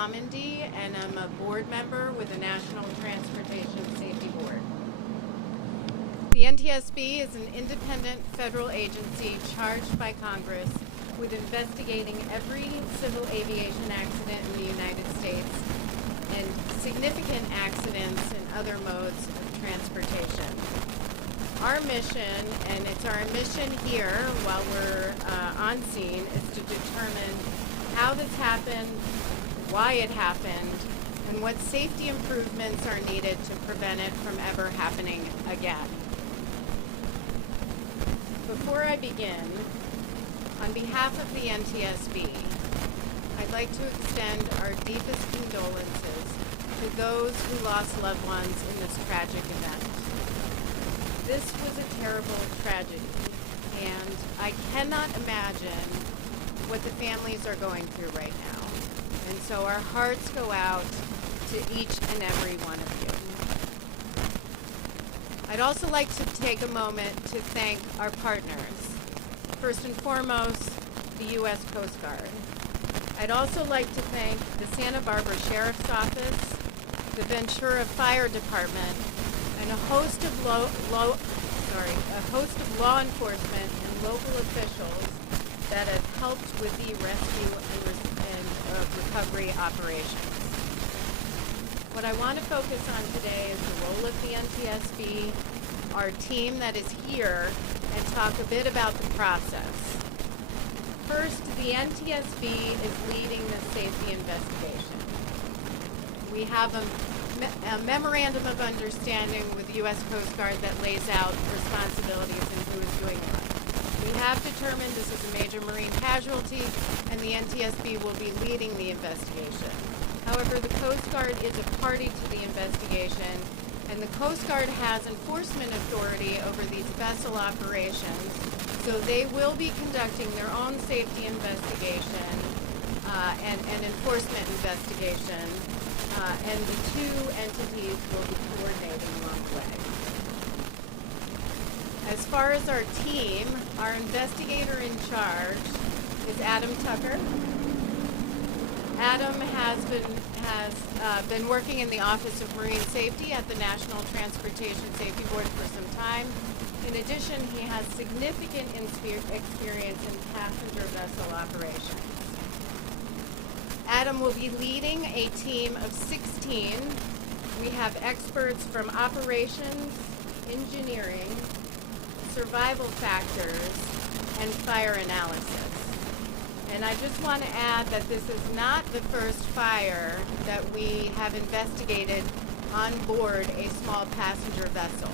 Commendy, and I'm a board member with the National Transportation Safety Board. The NTSB is an independent federal agency charged by Congress with investigating every civil aviation accident in the United States and significant accidents in other modes of transportation. Our mission, and it's our mission here while we're on scene, is to determine how this happened, why it happened, and what safety improvements are needed to prevent it from ever happening again. Before I begin, on behalf of the NTSB, I'd like to extend our deepest condolences to those who lost loved ones in this tragic event. This was a terrible tragedy, and I cannot imagine what the families are going through right now. And so our hearts go out to each and every one of you. I'd also like to take a moment to thank our partners. First and foremost, the U.S. Coast Guard. I'd also like to thank the Santa Barbara Sheriff's Office, the Ventura Fire Department, and a host of law enforcement and local officials that have helped with the rescue and recovery operations. What I want to focus on today is the role of the NTSB, our team that is here, and talk a bit about the process. First, the NTSB is leading the safety investigation. We have a memorandum of understanding with the U.S. Coast Guard that lays out responsibilities and who is doing what. We have determined this is a major marine casualty, and the NTSB will be leading the investigation. However, the Coast Guard is a party to the investigation, and the Coast Guard has enforcement authority over these vessel operations, so they will be conducting their own safety investigation and enforcement investigation, and the two entities will be coordinating along the way. As far as our team, our investigator in charge is Adam Tucker. Adam has been working in the Office of Marine Safety at the National Transportation Safety Board for some time. In addition, he has significant experience in passenger vessel operations. Adam will be leading a team of 16. We have experts from operations, engineering, survival factors, and fire analysis. And I just want to add that this is not the first fire that we have investigated on board a small passenger vessel.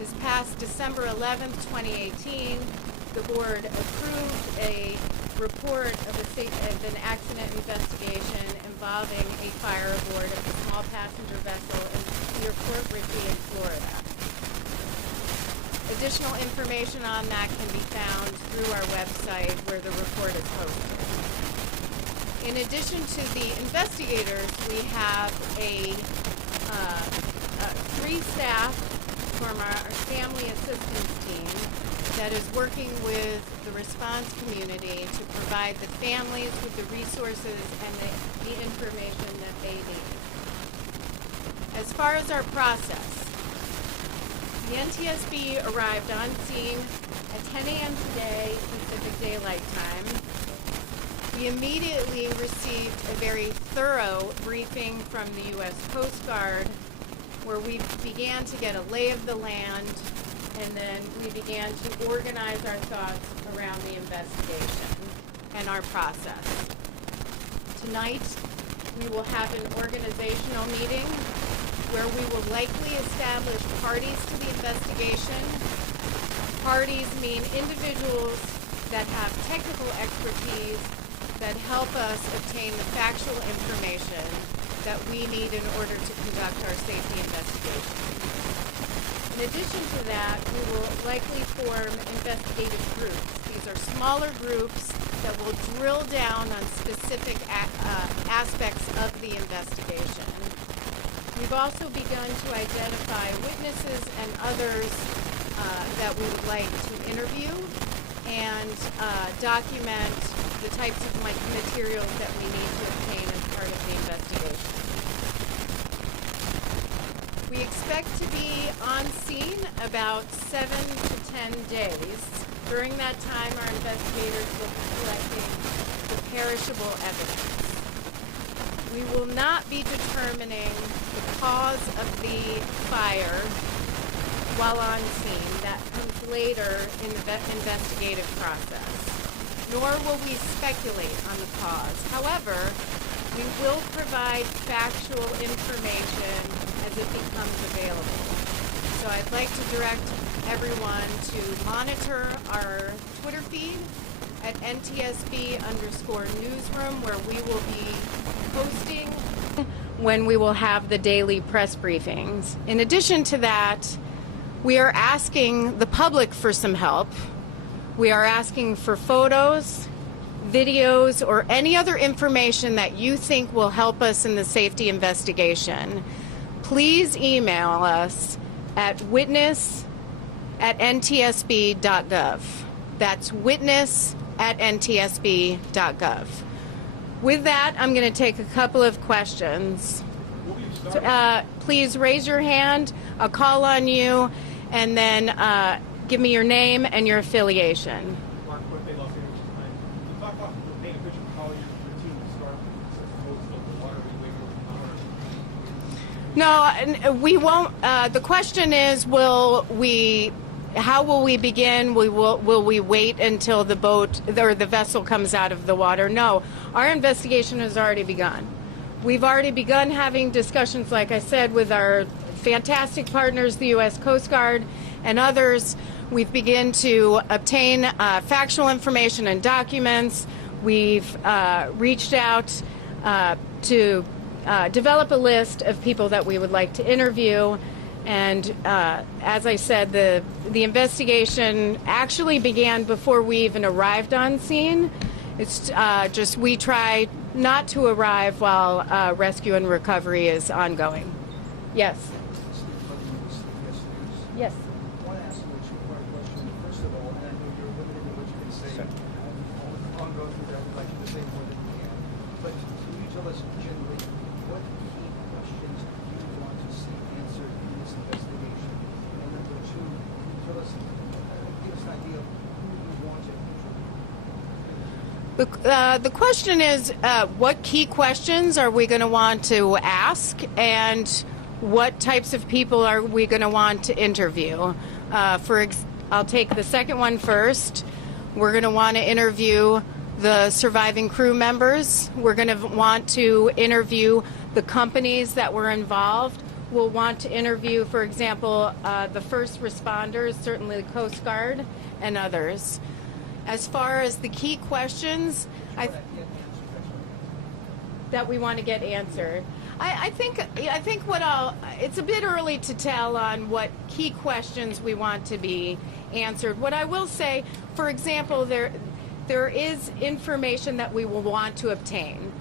This past December 11th, 2018, the board approved a report of an accident investigation involving a fire aboard of a small passenger vessel near Port Richey in Florida. Additional information on that can be found through our website where the report is posted. In addition to the investigators, we have three staff from our family assistance team that is working with the response community to provide the families with the resources and the information that they need. As far as our process, the NTSB arrived on scene at 10 a.m. today, Pacific Daylight Time. We immediately received a very thorough briefing from the U.S. Coast Guard, where we began to get a lay of the land, and then we began to organize our thoughts around the investigation and our process. Tonight, we will have an organizational meeting where we will likely establish parties to the investigation. Parties mean individuals that have technical expertise that help us obtain the factual information that we need in order to conduct our safety investigation. In addition to that, we will likely form investigative groups. These are smaller groups that will drill down on specific aspects of the investigation. We've also begun to identify witnesses and others that we would like to interview and document the types of materials that we need to obtain as part of the investigation. We expect to be on scene about 7 to 10 days. During that time, our investigators will be collecting the perishable evidence. We will not be determining the cause of the fire while on scene. That comes later in the investigative process. Nor will we speculate on the cause. However, we will provide factual information as it becomes available. So I'd like to direct everyone to monitor our Twitter feed at NTSB_newsroom, where we will be posting when we will have the daily press briefings. In addition to that, we are asking the public for some help. We are asking for photos, videos, or any other information that you think will help us in the safety investigation. Please email us at witness@ntsb.gov. That's witness@ntsb.gov. With that, I'm going to take a couple of questions. Please raise your hand. I'll call on you, and then give me your name and your affiliation. No, we won't. The question is, how will we begin? Will we wait until the boat or the vessel comes out of the water? No, our investigation has already begun. We've already begun having discussions, like I said, with our fantastic partners, the U.S. Coast Guard and others. We've begun to obtain factual information and documents. We've reached out to develop a list of people that we would like to interview. And as I said, the investigation actually began before we even arrived on scene. It's just we try not to arrive while rescue and recovery is ongoing. Yes. Yes. I want to ask you a two-part question. First of all, and I know you're limited in what you can say. I'll go through that. I'd like you to say more than you can. But can you tell us generally what key questions you want to see answered in this investigation? And number two, can you tell us, give us an idea of who you want to interview? The question is, what key questions are we going to want to ask, and what types of people are we going to want to interview? I'll take the second one first. We're going to want to interview the surviving crew members. We're going to want to interview the companies that were involved. We'll want to interview, for example, the first responders, certainly the Coast Guard and others. As far as the key questions that we want to get answered, I think it's a bit early to tell on what key questions we want to be answered. What I will say, for example, there is information that we will want to obtain.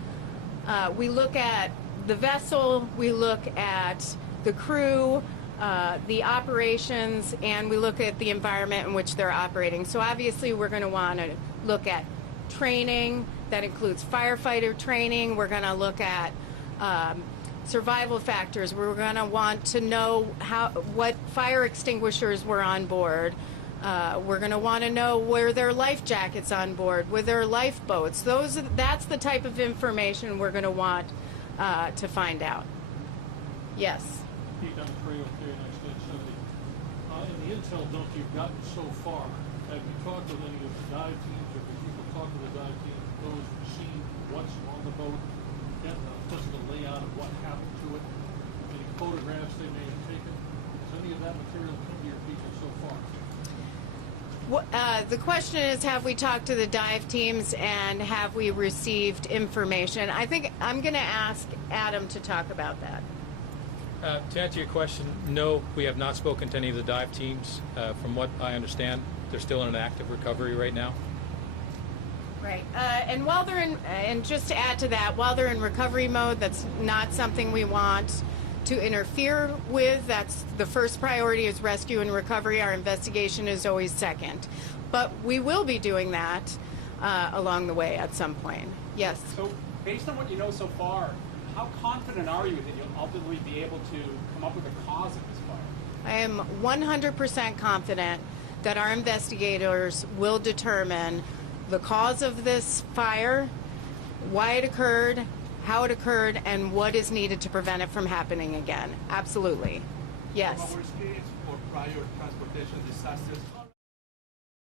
We look at the vessel, we look at the crew, the operations, and we look at the environment in which they're operating. So obviously we're going to want to look at training. That includes firefighter training. We're going to look at survival factors. We're going to want to know what fire extinguishers were on board. We're going to want to know were there life jackets on board, were there lifeboats. That's the type of information we're going to want to find out. Yes. In the intel dump you've gotten so far, have you talked with any of the dive teams, or do people talk to the dive teams, those who've seen what's on the boat, get a physical layout of what happened to it, any photographs they may have taken? Has any of that material come to your people so far? The question is, have we talked to the dive teams and have we received information? I think I'm going to ask Adam to talk about that. To answer your question, no, we have not spoken to any of the dive teams. From what I understand, they're still in an active recovery right now. Right. And while they're and just to add to that, while they're in recovery mode, that's not something we want to interfere with. That's the first priority is rescue and recovery. Our investigation is always second. But we will be doing that along the way at some point. Yes. So based on what you know so far, how confident confident are you that you'll ultimately be able to come up with the cause of this fire? I am 100% confident that our investigators will determine the cause of this fire, why it occurred, how it occurred, and what is needed to prevent it from happening again. Absolutely. Yes. From our experience for prior transportation disasters, how